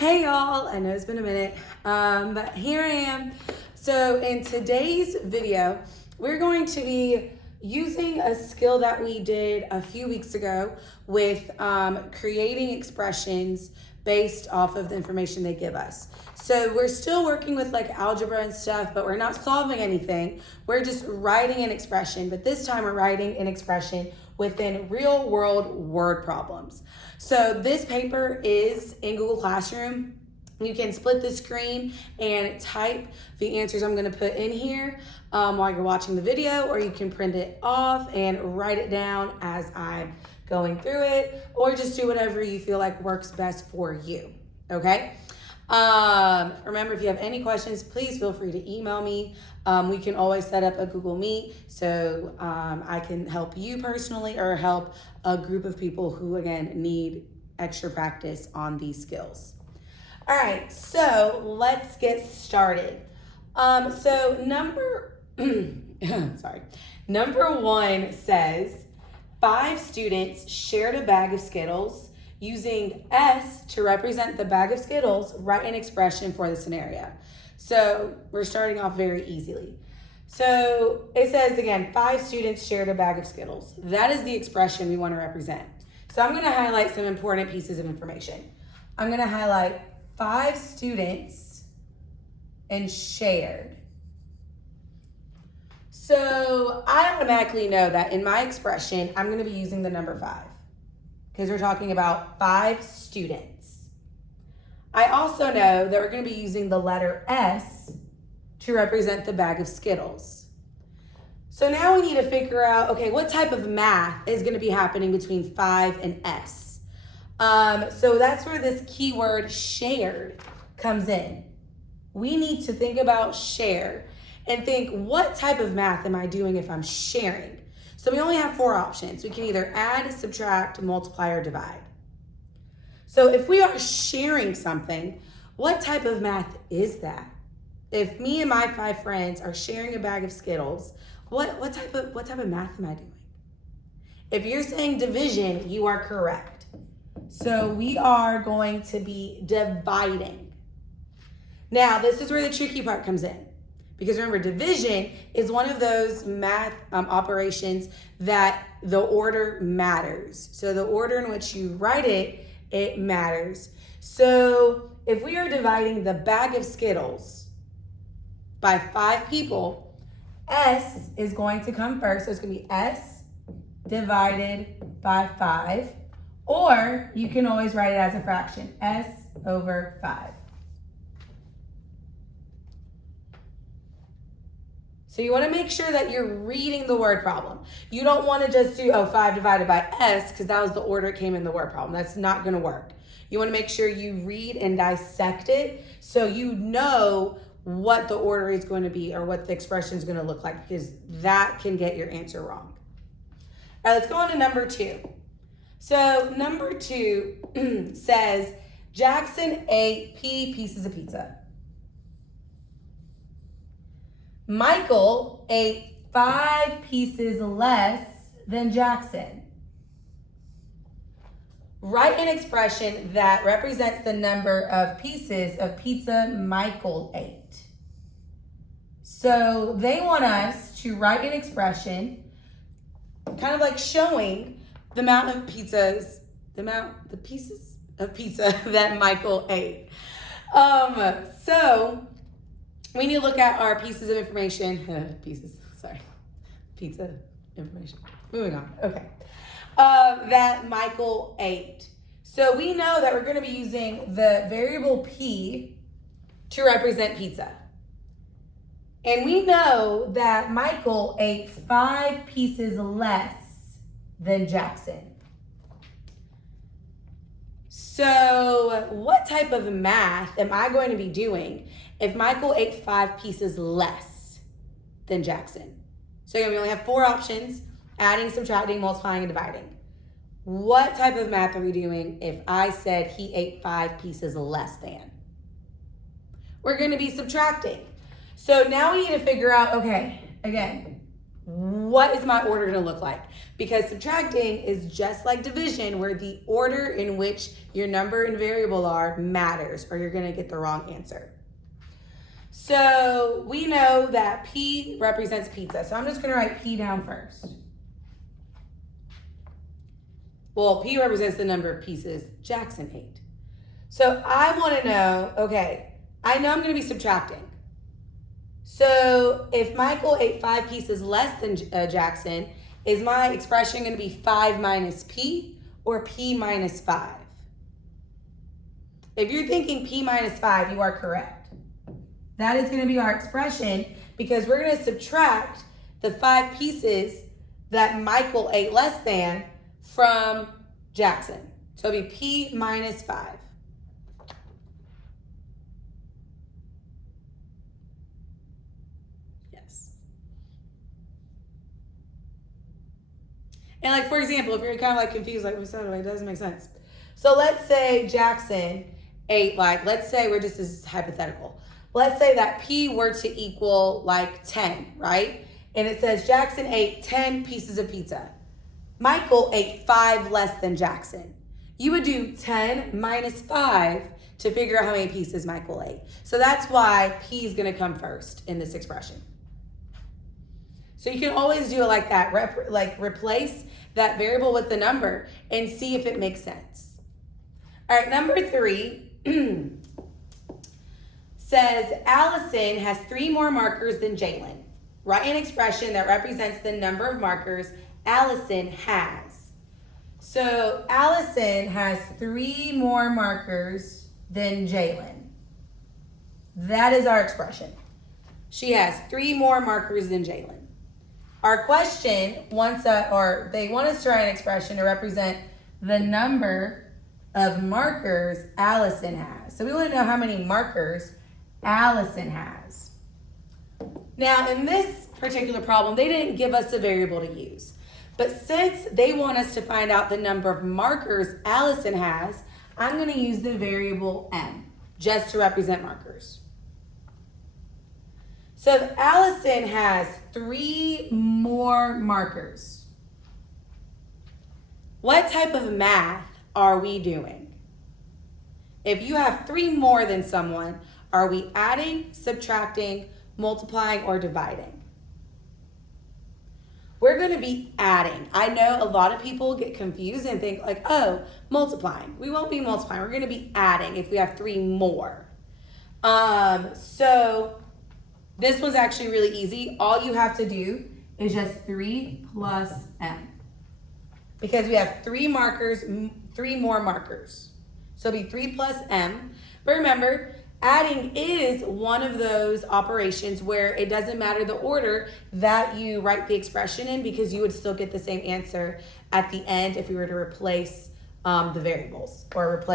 Hey y'all, I know it's been a minute, but here I am. So in today's video, we're going to be using a skill that we did a few weeks ago with creating expressions based off of the information they give us. So we're still working with like algebra and stuff, but we're not solving anything. We're just writing an expression, but this time we're writing an expression within real world word problems. So this paper is in Google Classroom. You can split the screen and type the answers I'm gonna put in here while you're watching the video, or you can print it off and write it down as I'm going through it, or just do whatever you feel like works best for you, okay? Remember, if you have any questions, please feel free to email me. We can always set up a Google Meet so I can help you personally or help a group of people who, again, need extra practice on these skills. All right, so let's get started. Number one says 5 students shared a bag of Skittles. Using S to represent the bag of Skittles, write an expression for the scenario. So we're starting off very easily. So it says again, 5 students shared a bag of Skittles. That is the expression we want to represent. So I'm going to highlight some important pieces of information. I'm going to highlight 5 students and shared. So I automatically know that in my expression, I'm going to be using the number 5. Because we're talking about 5 students. I also know that we're going to be using the letter S to represent the bag of Skittles. So now we need to figure out, okay, what type of math is going to be happening between 5 and S? So that's where this keyword shared comes in. We need to think about share and think, what type of math am I doing if I'm sharing? So we only have 4 options. We can either add, subtract, multiply, or divide. So if we are sharing something, what type of math is that? If me and my 5 friends are sharing a bag of Skittles, what type of math am I doing? If you're saying division, you are correct. So we are going to be dividing. Now, this is where the tricky part comes in. Because remember, division is one of those math operations that the order matters. So the order in which you write it, it matters. So if we are dividing the bag of Skittles by 5 people, S is going to come first. So it's going to be S divided by 5. Or you can always write it as a fraction, S over 5. So you want to make sure that you're reading the word problem. You don't want to just do, 5 divided by S, because that was the order it came in the word problem. That's not going to work. You want to make sure you read and dissect it so you know what the order is going to be or what the expression is going to look like, because that can get your answer wrong. All right, let's go on to number 2. So number 2 says, Jackson ate P pieces of pizza. Michael ate 5 pieces less than Jackson. Write an expression that represents the number of pieces of pizza Michael ate. So they want us to write an expression kind of like showing the amount of pieces of pizza that Michael ate. So we need to look at our pieces of information. Pizza information. Moving on. Okay. That Michael ate. So we know that we're going to be using the variable P to represent pizza. And we know that Michael ate 5 pieces less than Jackson. So what type of math am I going to be doing if Michael ate 5 pieces less than Jackson? So again, we only have 4 options: adding, subtracting, multiplying, and dividing. What type of math are we doing if I said he ate 5 pieces less than? We're going to be subtracting. So now we need to figure out, okay, again, what is my order going to look like? Because subtracting is just like division, where the order in which your number and variable are matters, or you're going to get the wrong answer. So we know that P represents pizza. So I'm just going to write P down first. Well, P represents the number of pieces Jackson ate. So I want to know, okay, I know I'm going to be subtracting. So if Michael ate 5 pieces less than Jackson, is my expression going to be 5 minus P or P minus 5? If you're thinking P minus 5, you are correct. That is going to be our expression, because we're going to subtract the 5 pieces that Michael ate less than from Jackson. So it'll be P minus 5. Yes. And like, for example, if you're kind of like confused, like, it doesn't make sense. So let's say Jackson ate, like, let's say we're just, this is hypothetical. Let's say that P were to equal like 10, right? And it says Jackson ate 10 pieces of pizza. Michael ate 5 less than Jackson. You would do 10 minus 5 to figure out how many pieces Michael ate. So that's why P is going to come first in this expression. So you can always do it like that, replace that variable with the number and see if it makes sense. All right, number 3 says Allison has 3 more markers than Jalen. Write an expression that represents the number of markers Allison has. So Allison has 3 more markers than Jalen. That is our expression. She has 3 more markers than Jalen. Our question wants they want us to write an expression to represent the number of markers Allison has. So we want to know how many markers Allison has. Now, in this particular problem, they didn't give us a variable to use. But since they want us to find out the number of markers Allison has, I'm going to use the variable M just to represent markers. So if Allison has 3 more markers, what type of math are we doing? If you have 3 more than someone, are we adding, subtracting, multiplying, or dividing? We're going to be adding. I know a lot of people get confused and think like, oh, multiplying. We won't be multiplying. We're going to be adding if we have 3 more. So this one's actually really easy. All you have to do is just 3 plus M. Because we have 3 markers, 3 more markers. So it'll be 3 plus M. But remember, adding is one of those operations where it doesn't matter the order that you write the expression in, because you would still get the same answer at the end if we were to replace the variables, or if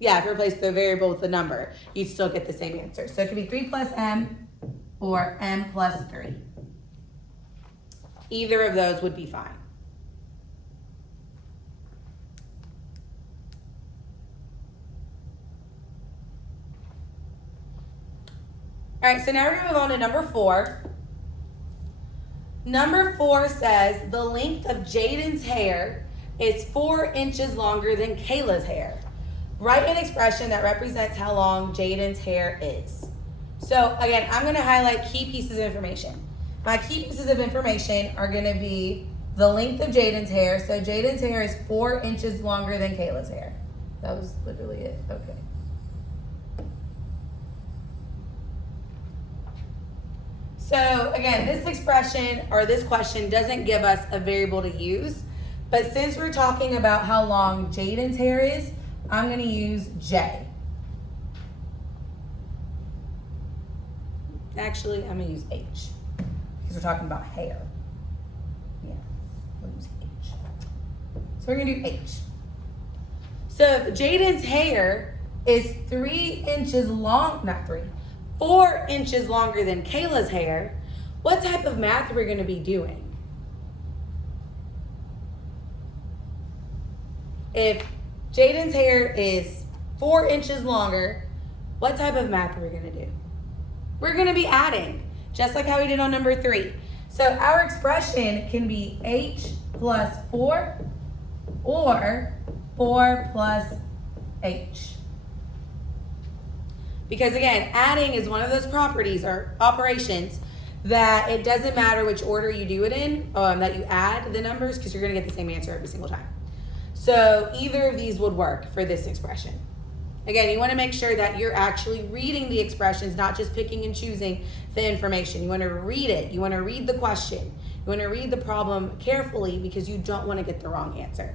you replace the variable with the number, you'd still get the same answer. So it could be 3 plus M or M plus 3. Either of those would be fine. All right, so now we're going to move on to number 4. Number 4 says the length of Jaden's hair is 4 inches longer than Kayla's hair. Write an expression that represents how long Jaden's hair is. So again, I'm going to highlight key pieces of information. My key pieces of information are going to be the length of Jaden's hair. So Jaden's hair is 4 inches longer than Kayla's hair. That was literally it. Okay. So again, this expression or this question doesn't give us a variable to use, but since we're talking about how long Jaden's hair is, I'm going to use J. Actually, I'm going to use H because we're talking about hair. Yeah, we'll use H. So we're going to do H. So if Jaden's hair is 3 inches long, 4 inches longer than Kayla's hair, what type of math are we going to be doing? If Jaden's hair is 4 inches longer, what type of math are we going to do? We're going to be adding, just like how we did on number 3. So our expression can be h plus 4 or 4 plus h. Because again, adding is one of those properties or operations that it doesn't matter which order you do it in, that you add the numbers, because you're going to get the same answer every single time. So either of these would work for this expression. Again, you want to make sure that you're actually reading the expressions, not just picking and choosing the information. You want to read it. You want to read the question. You want to read the problem carefully because you don't want to get the wrong answer.